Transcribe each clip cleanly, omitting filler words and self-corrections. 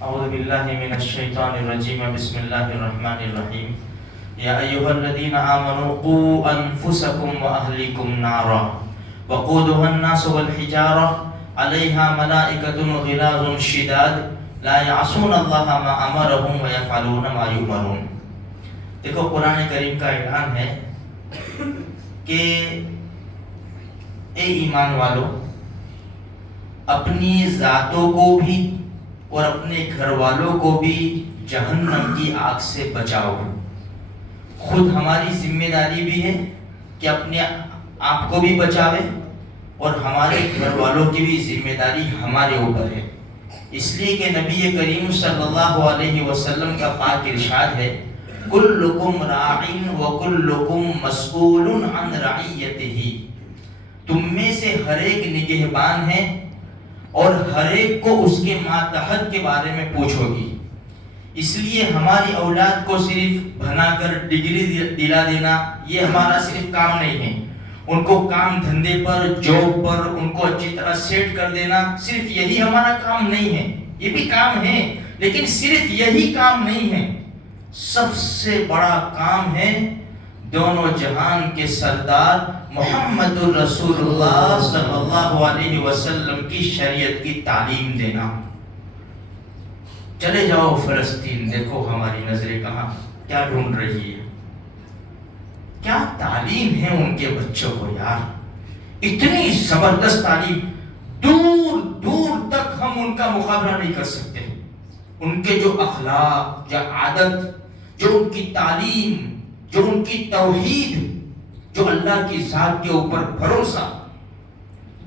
أعوذ بالله من الشيطان الرجيم بسم الله الرحمن الرحيم يا أيها الذين آمنوا قوا أنفسكم وأهليكم نارا وقودها الناس والحجارة عليها ملائكة غلاظ شداد لا يعصون الله ما أمرهم ويفعلون ما يؤمرون. دیکھو قرآن کریم کا اعلان ہے کہ اے ایمان والو اپنی ذاتوں کو بھی اور اپنے گھر والوں کو بھی جہنم کی آگ سے بچاؤ. خود ہماری ذمہ داری بھی ہے کہ اپنے آپ کو بھی بچاوے اور ہمارے گھر والوں کی بھی ذمہ داری ہمارے اوپر ہے. اس لیے کہ نبی کریم صلی اللہ علیہ وسلم کا پاک ارشاد ہے کلکم راعٍ وکلکم مسئول عن رعیتہ. تم میں سے ہر ایک نگہبان ہے اور ہر ایک کو اس کے ماتحت کے بارے میں پوچھو گی. اس لیے ہماری اولاد کو صرف بنا کر ڈگری دلا دینا یہ ہمارا صرف کام نہیں ہے. ان کو کام دھندے پر جاب پر ان کو اچھی طرح سیٹ کر دینا صرف یہی ہمارا کام نہیں ہے. یہ بھی کام ہے لیکن صرف یہی کام نہیں ہے. سب سے بڑا کام ہے دونوں جہان کے سردار محمد الرسول اللہ صلی اللہ علیہ وسلم کی شریعت کی تعلیم دینا. چلے جاؤ فلسطین، دیکھو ہماری نظریں کہاں کیا ڈھونڈ رہی ہے. کیا تعلیم ہے ان کے بچوں کو یار، اتنی زبردست تعلیم. دور دور تک ہم ان کا مقابلہ نہیں کر سکتے. ان کے جو اخلاق، جو عادت، جو ان کی تعلیم، جو ان کی توحید، جو اللہ کی ذات کے اوپر بھروسہ،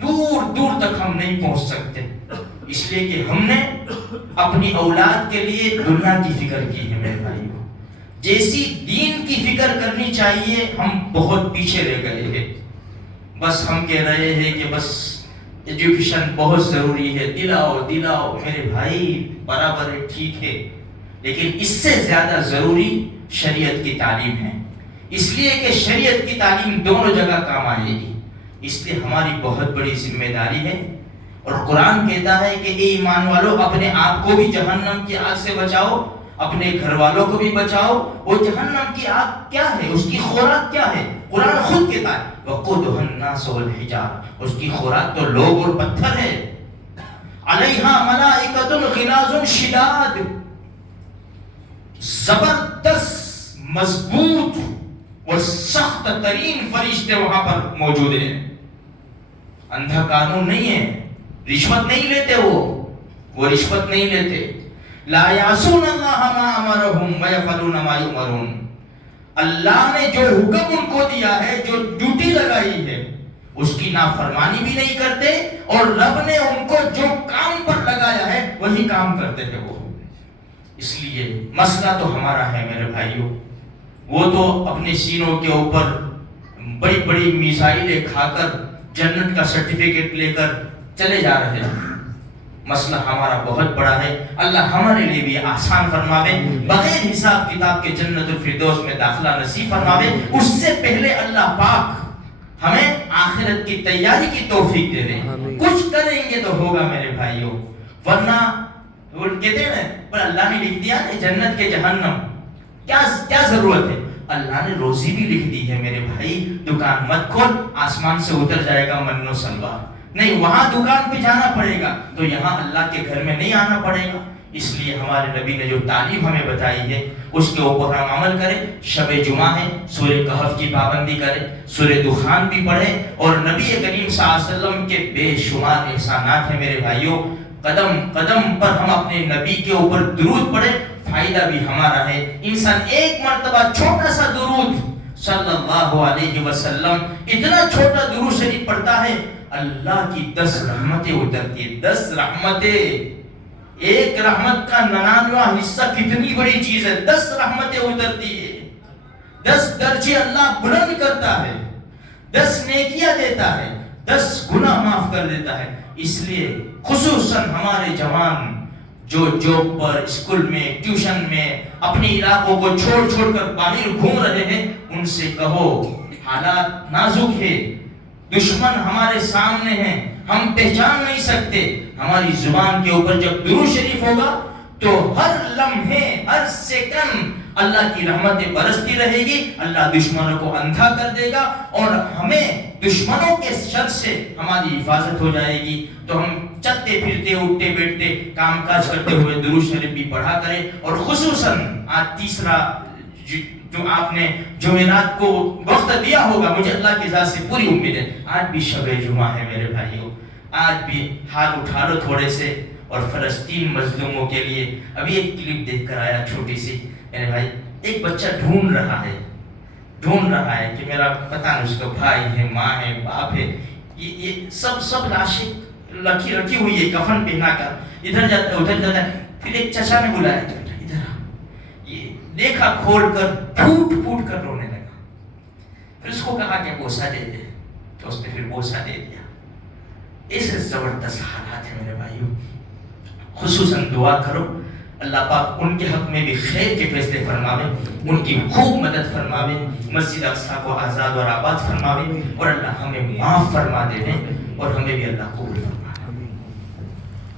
دور دور تک ہم نہیں پہنچ سکتے. اس لیے کہ ہم نے اپنی اولاد کے لیے دنیا کی فکر کی ہے. میرے بھائیو، جیسی دین کی فکر کرنی چاہیے ہم بہت پیچھے رہ گئے ہیں. بس ہم کہہ رہے ہیں کہ بس ایجوکیشن بہت ضروری ہے، دلاؤ دلاؤ. میرے بھائی برابر ہے، ٹھیک ہے، لیکن اس سے زیادہ ضروری شریعت کی تعلیم ہے. اس لیے کہ شریعت کی تعلیم دونوں جگہ کام آئے گی. اس لیے ہماری بہت بڑی ذمہ داری ہے. اور قرآن کہتا ہے کہ اے ایمان والو اپنے آپ کو بھی جہنم کی آگ سے بچاؤ، اپنے گھر والوں کو بھی بچاؤ. اور جہنم کی آگ کیا ہے، اس کی خوراک کیا ہے؟ قرآن خود کہتا ہے وَقُودُهَا النَّاسُ وَالْحِجَارَةُ. اس کی خوراک تو لوگ اور پتھر ہے. عَلَيْهَا مَلَائِكَةٌ غِلَاظٌ شِدَادٌ. زبردست، مضبوط اور سخت ترین فرشتے وہاں پر موجود ہیں. اندھا قانون نہیں ہے، رشوت نہیں لیتے، وہ رشوت نہیں لیتے. لا یعصون اللہ ما امرهم ویفعلون ما یؤمرون. اللہ نے جو حکم ان کو دیا ہے، جو ڈیوٹی لگائی ہے، اس کی نافرمانی بھی نہیں کرتے اور رب نے ان کو جو کام پر لگایا ہے وہی کام کرتے ہیں وہ. اس لیے مسئلہ تو ہمارا ہے میرے بھائیوں. وہ تو اپنے سینوں کے اوپر بڑی بڑی میزائلیں کھا کر جنت کا سرٹیفکیٹ لے کر چلے جا رہے ہیں. مسئلہ ہمارا بہت بڑا ہے. اللہ ہمارے لیے بھی آسان فرماوے، بغیر حساب کتاب کے جنت الفردوس میں داخلہ نصیب فرماوے. اس سے پہلے اللہ پاک ہمیں آخرت کی تیاری کی توفیق دے دے. کچھ کریں گے تو ہوگا میرے بھائیوں، ورنہ وہ کہتے ہیں پر اللہ نے لکھ دیا ہے جنت کے جہنم، کیا ضرورت ہے؟ اللہ نے روزی بھی لکھ دی ہے میرے بھائی. دکان مت کھول، آسمان سے اتر جائے گا من و سلوا. نہیں، وہاں دکان پہ جانا پڑے گا، تو یہاں اللہ کے گھر میں نہیں آنا پڑے گا. اس لیے ہمارے نبی نے جو تعلیم ہمیں بتائی ہے اس کے اوپر ہم عمل کریں. شب جمعہ ہے، سورہ کہف کی پابندی کریں، سورہ دخان بھی پڑھیں. اور نبی کریم صلی اللہ علیہ وسلم کے بے شمار احسانات ہیں میرے بھائیوں. قدم قدم پر ہم اپنے نبی کے اوپر درود پڑھیں، فائدہ بھی ہمارا ہے. انسان ایک مرتبہ چھوٹا سا درود صلی اللہ علیہ وسلم، اتنا چھوٹا درود شریف پڑھتا ہے، اللہ کی 10 رحمتیں اترتی ہیں. 10 رحمتیں، ایک رحمت کا 99واں حصہ کتنی بڑی چیز ہے. 10 رحمتیں اترتی ہے، 10 درجے اللہ بلند کرتا ہے، 10 نیکیاں دیتا ہے، 10 گناہ معاف کر دیتا ہے. اس لیے خصوصاً ہمارے جوان جو جاب پر، اسکول میں، ٹیوشن میں اپنے علاقوں کو چھوڑ چھوڑ کر باہر گھوم رہے ہیں، ان سے کہو حالات نازک ہے، دشمن ہمارے سامنے ہیں، ہم پہچان نہیں سکتے. ہماری زبان کے اوپر جب درود شریف ہوگا تو ہر لمحے ہر سیکنڈ اللہ کی رحمتیں برستی رہے گی. اللہ دشمنوں کو اندھا کر دے گا اور ہمیں دشمنوں کے شر سے ہماری حفاظت ہو جائے گی. تو ہم چلتے پھرتے اٹھتے بیٹھتے کام کاج کرتے ہوئے درود شریف بھی پڑھا کریں. اور خصوصاً آج تیسرا جو آپ نے جمعرات کو وقت دیا ہوگا, مجھے اللہ کی ذات سے پوری امید ہے آج بھی شب جمعہ ہے میرے بھائیوں, آج بھی ہاتھ اٹھا لو تھوڑے سے. اور فلسطین مظلوموں کے لیے ابھی ایک کلپ دیکھ کر آیا چھوٹی سی میرے بھائی, ایک بچہ ڈھونڈ رہا ہے کہ میرا پتہ نہیں اس کا بھائی ہے, ماں ہے, باپ ہے, یہ سب لاشیں رکھی ہوئی ہے کفن پہنا کر, ادھر جاتا ہے ادھر جاتا ہے. پھر ایک چچا نے بلایا ادھر, یہ دیکھا کھول کر پھوٹ کر رونے لگا. پھر اس کو کہا کہ بوسہ دے دے, تو اس نے پھر بوسہ دے دیا. ایسے زبردست حالات ہیں میرے بھائیوں. خصوصاً دعا کرو اللہ پاک ان کے حق میں بھی خیر کے فیصلے فرماوے, ان کی خوب مدد فرماوے, مسجد اقصیٰ کو آزاد اور آباد فرماوے, اور اللہ ہمیں معاف فرما دے اور ہمیں بھی اللہ قبول فرمائے.